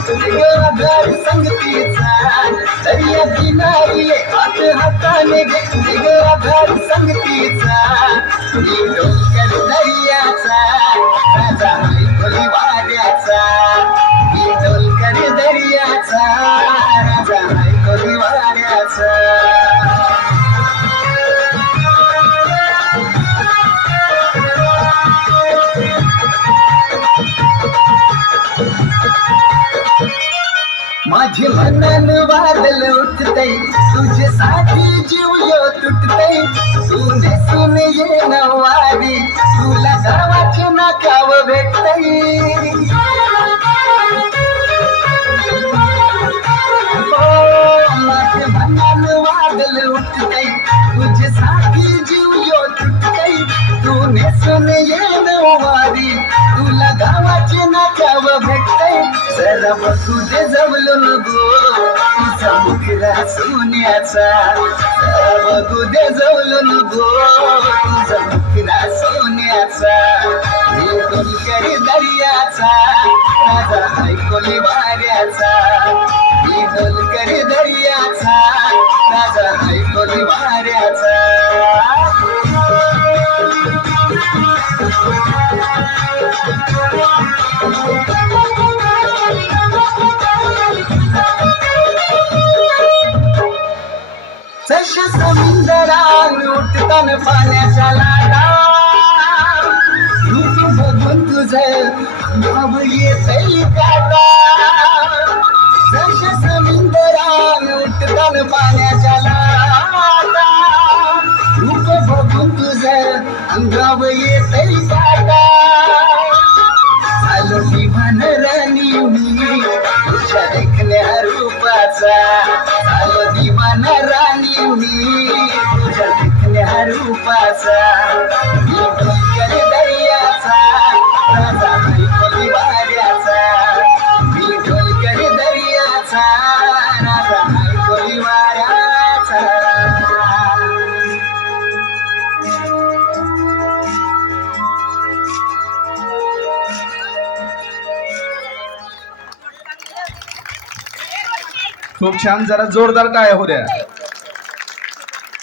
आधार संगतीचा दर्या किनारी हात हाताने घेतली ग आधार संगतीचा मी डोंगर दर्याचा राजा ऐकली वाऱ्याचा मी डोंगर दर्याचा राजा ऐकली वाऱ्याचा माझे मनन वादल उठतय तुझ्यासाठी जीव यो तुटतय तू नेसून ये नवारी तुला गावाचे नाकाव भेटतय माझे मनन वादल उठतय तुझ्यासाठी जीव यो तुटतय तू नेसून ये नवारी तुला गावाचे नाकाव भेटतय जरा बघू दे जवलो नको तुझा मुखरा सोन्याचा जरा बघू दे जवलो नको तुझा मुखरा सोन्याचा मी डोलकर दर्याचा राजा ऐकली वाऱ्याचा मी डोलकर दर्याचा राजा ऐकली वाऱ्याचा जशा समुद्रात उठतान पाण्याच्या लाटा रूप बघून तुझं भाव येतय काटा जशा समुद्रात उठतान पाण्याच्या लाटा रूप बघून तुझं अंगाव येतय काटा झालो दिवान राणी मी तुझ्या देखण्या रूपाचा झालो दिवान राणी मी तुझ्या देखण्या रूपाचा मी डोंगर दर्याचा राजा ऐकली वाऱ्याचा मी डोंगर दर्याचा राजा ऐकली वाऱ्याचा खूप छान, जरा जोरदार टाळ्या हो द्या.